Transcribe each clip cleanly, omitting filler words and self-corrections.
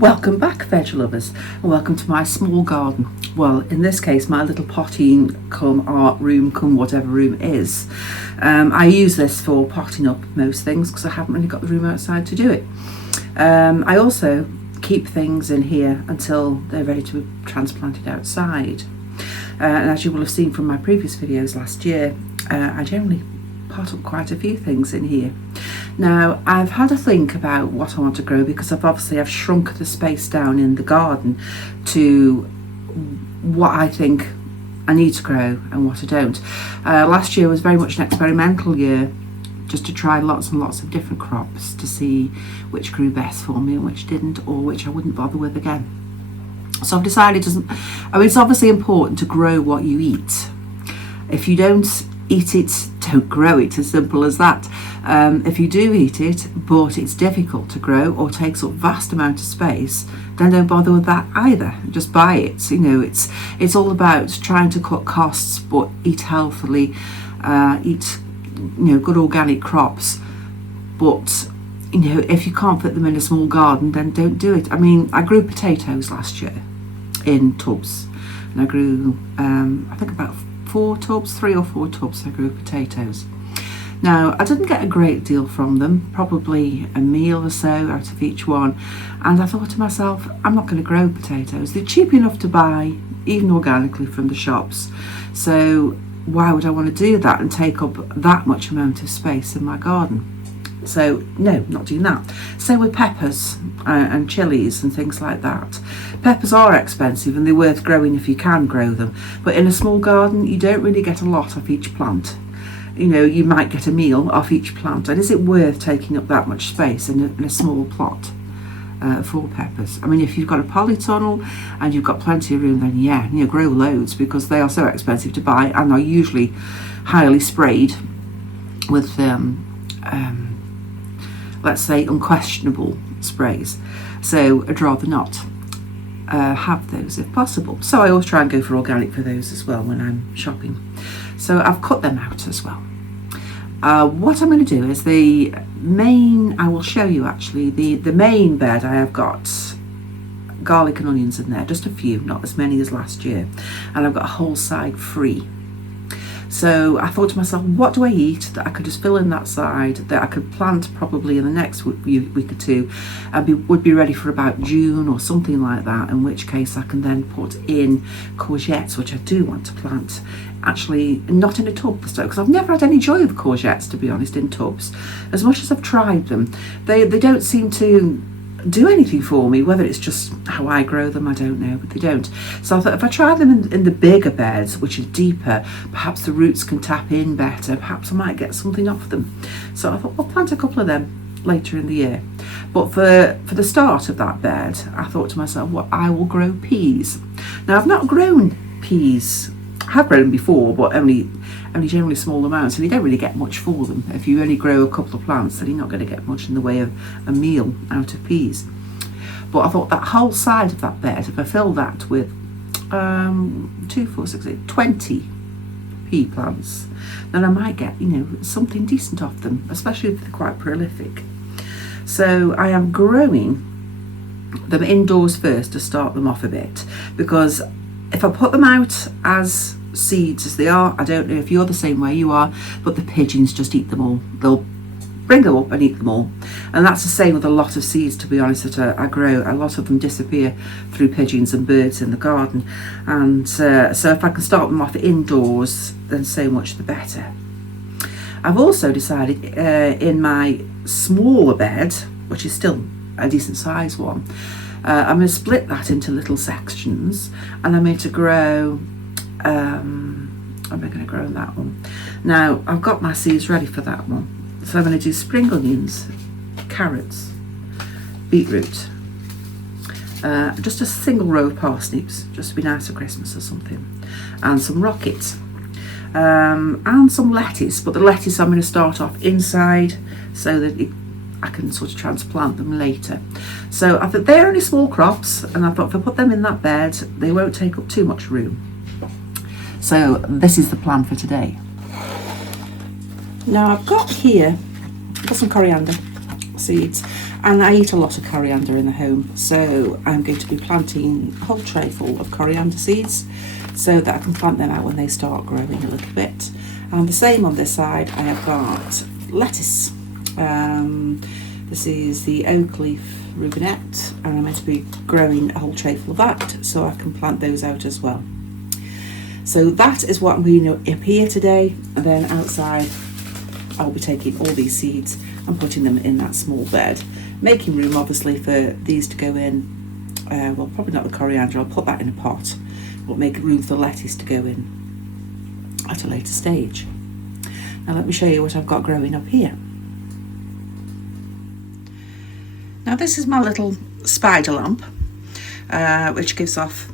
Welcome back, veg lovers, and welcome to my small garden. Well, in this case, my little potting come art room, come whatever room is. I use this for potting up most things because I haven't really got the room outside to do it. I also keep things in here until they're ready to be transplanted outside. And as you will have seen from my previous videos last year, I generally pot up quite a few things in here. Now, I've had a think about what I want to grow because I've shrunk the space down in the garden to what I think I need to grow and what I don't. Last year was very much an experimental year, just to try lots and lots of different crops to see which grew best for me and which didn't, or which I wouldn't bother with again. So I've decided it's obviously important to grow what you eat. If you don't eat it, don't grow it, as simple as that. If you do eat it, but it's difficult to grow or takes up vast amount of space, then don't bother with that either. Just buy it. You know, it's all about trying to cut costs, but eat healthily, eat good organic crops. But if you can't fit them in a small garden, then don't do it. I mean, I grew potatoes last year in tubs, and I grew I think about 3 or 4 tubs I grew potatoes. Now, I didn't get a great deal from them, probably a meal or so out of each one, and I thought to myself, I'm not going to grow potatoes. They're cheap enough to buy, even organically, from the shops, so why would I want to do that and take up that much amount of space in my garden? So no, not doing that. Same with peppers and chilies and things like that. Peppers are expensive and they're worth growing if you can grow them, but in a small garden you don't really get a lot off each plant. You might get a meal off each plant, and is it worth taking up that much space in a small plot for peppers? I mean, if you've got a polytunnel and you've got plenty of room, then yeah, grow loads, because they are so expensive to buy and are usually highly sprayed with let's say unquestionable sprays, so I'd rather not have those if possible. So I always try and go for organic for those as well when I'm shopping. So I've cut them out as well. What I'm going to do is I will show you actually the main bed. I have got garlic and onions in there, just a few, not as many as last year, and I've got a whole side free. So I thought to myself, what do I eat that I could just fill in that side, that I could plant probably in the next week or two, and would be ready for about June or something like that, in which case I can then put in courgettes, which I do want to plant, actually not in a tub because I've never had any joy with courgettes, to be honest, in tubs. As much as I've tried them, they don't seem to do anything for me. Whether it's just how I grow them, I don't know, but they don't. So I thought if I try them in the bigger beds, which are deeper, perhaps the roots can tap in better, perhaps I might get something off them. So I thought I'll plant a couple of them later in the year. But for the start of that bed, I thought to myself, well, I will grow peas. Now, I've not grown peas. I have grown them before, but only generally small amounts, and you don't really get much for them. If you only grow a couple of plants, then you're not going to get much in the way of a meal out of peas. But I thought that whole side of that bed, if I fill that with 2, 4, 6, 8, 20 pea plants, then I might get something decent off them, especially if they're quite prolific. So I am growing them indoors first to start them off a bit, because if I put them out as seeds as they are, I don't know if you're the same way you are, but the pigeons just eat them all. They'll bring them up and eat them all, and that's the same with a lot of seeds, to be honest, that I grow. A lot of them disappear through pigeons and birds in the garden, and so if I can start them off indoors, then so much the better. I've also decided in my smaller bed, which is still a decent size one, I'm going to split that into little sections, and I'm going to grow what am I going to grow in that one? Now, I've got my seeds ready for that one. So I'm going to do spring onions, carrots, beetroot, just a single row of parsnips, just to be nice for Christmas or something, and some rockets, and some lettuce, but the lettuce I'm going to start off inside so that I can sort of transplant them later. So I thought they're only small crops, and I thought if I put them in that bed, they won't take up too much room. So this is the plan for today. Now I've got here some coriander seeds, And I eat a lot of coriander in the home, so I'm going to be planting a whole tray full of coriander seeds so that I can plant them out when they start growing a little bit. And the same on this side, I have got lettuce. This is the oak leaf rubinette, and I'm going to be growing a whole tray full of that so I can plant those out as well. So that is what I'm going up here today, and then outside I'll be taking all these seeds and putting them in that small bed, making room obviously for these to go in. Well, probably not the coriander, I'll put that in a pot, but make room for the lettuce to go in at a later stage. Now let me show you what I've got growing up here. Now this is my little spider lamp, which gives off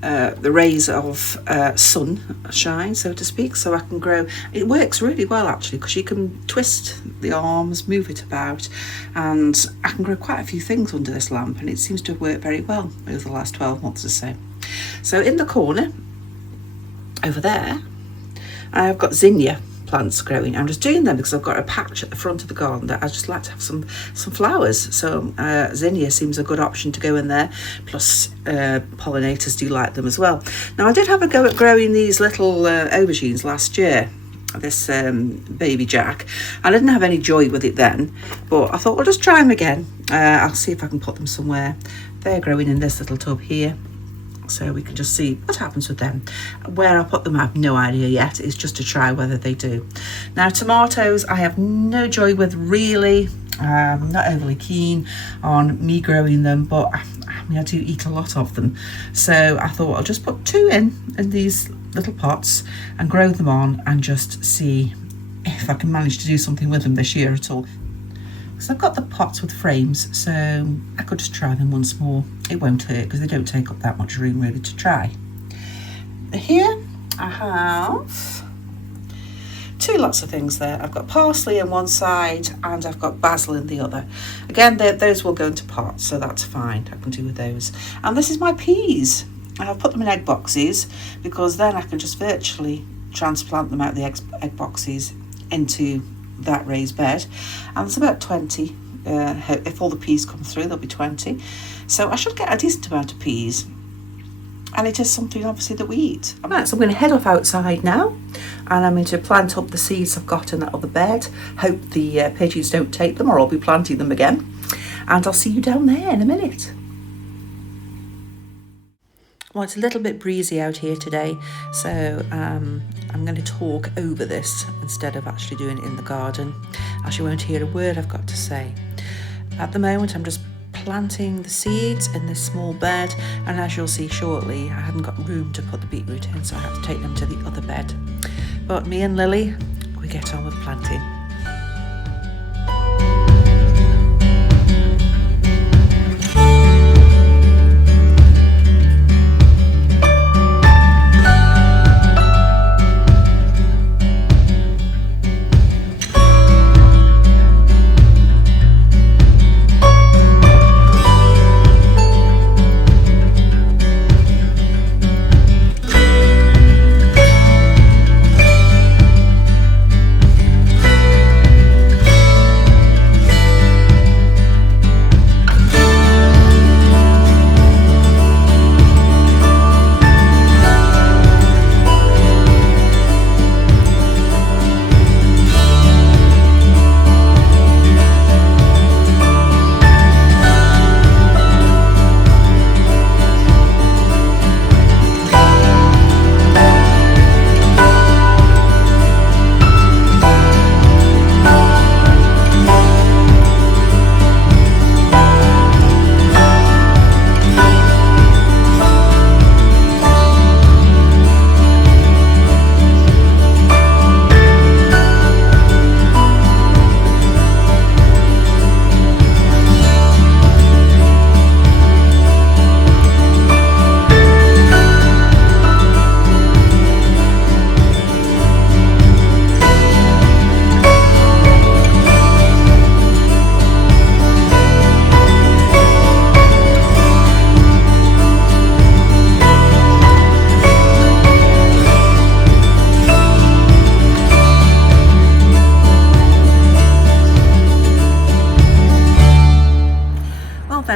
the rays of sunshine, so to speak, so I can grow. It works really well actually, because you can twist the arms, move it about, and I can grow quite a few things under this lamp, and it seems to have worked very well over the last 12 months or so. So in the corner over there I've got zinnia plants growing. I'm just doing them because I've got a patch at the front of the garden that I just like to have some flowers, so zinnia seems a good option to go in there, plus pollinators do like them as well. Now I did have a go at growing these little aubergines last year, this baby jack, I didn't have any joy with it then, but I thought I'll just try them again. I'll see if I can put them somewhere. They're growing in this little tub here, so we can just see what happens with them. Where I'll put them I have no idea yet, it's just to try whether they do. Now tomatoes I have no joy with really. I'm not overly keen on me growing them, but I mean I do eat a lot of them, so I thought I'll just put 2 in these little pots and grow them on and just see if I can manage to do something with them this year at all. So I've got the pots with frames, so I could just try them once more. It won't hurt because they don't take up that much room really to try. Here I have 2 lots of things there. I've got parsley on one side and I've got basil in the other. Again, those will go into pots, so that's fine. I can do with those. And this is my peas. And I've put them in egg boxes because then I can just virtually transplant them out of the egg boxes into that raised bed, and it's about 20. If all the peas come through, there'll be 20, so I should get a decent amount of peas, and it is something obviously that we eat. Right, so I'm going to head off outside now, and I'm going to plant up the seeds I've got in that other bed. Hope the pigeons don't take them, or I'll be planting them again, and I'll see you down there in a minute. Well, it's a little bit breezy out here today, so I'm going to talk over this instead of actually doing it in the garden, as you won't hear a word I've got to say. At the moment I'm just planting the seeds in this small bed, and as you'll see shortly, I hadn't got room to put the beetroot in, so I had to take them to the other bed. But me and Lily, we get on with planting.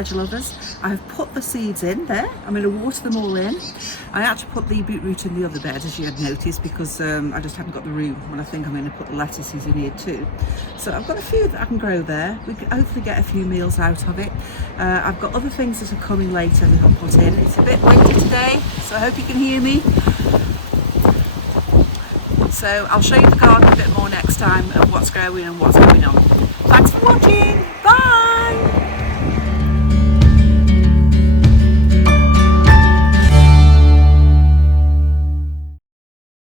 veg lovers, I have put the seeds in there. I'm going to water them all in. I actually put the beetroot in the other bed, as you had noticed, because I just haven't got the room, and I think I'm going to put the lettuces in here too. So I've got a few that I can grow there. We can hopefully get a few meals out of it. I've got other things that are coming later that I'll put in. It's a bit windy today, so I hope you can hear me. So I'll show you the garden a bit more next time of what's growing and what's going on. Thanks for watching. Bye.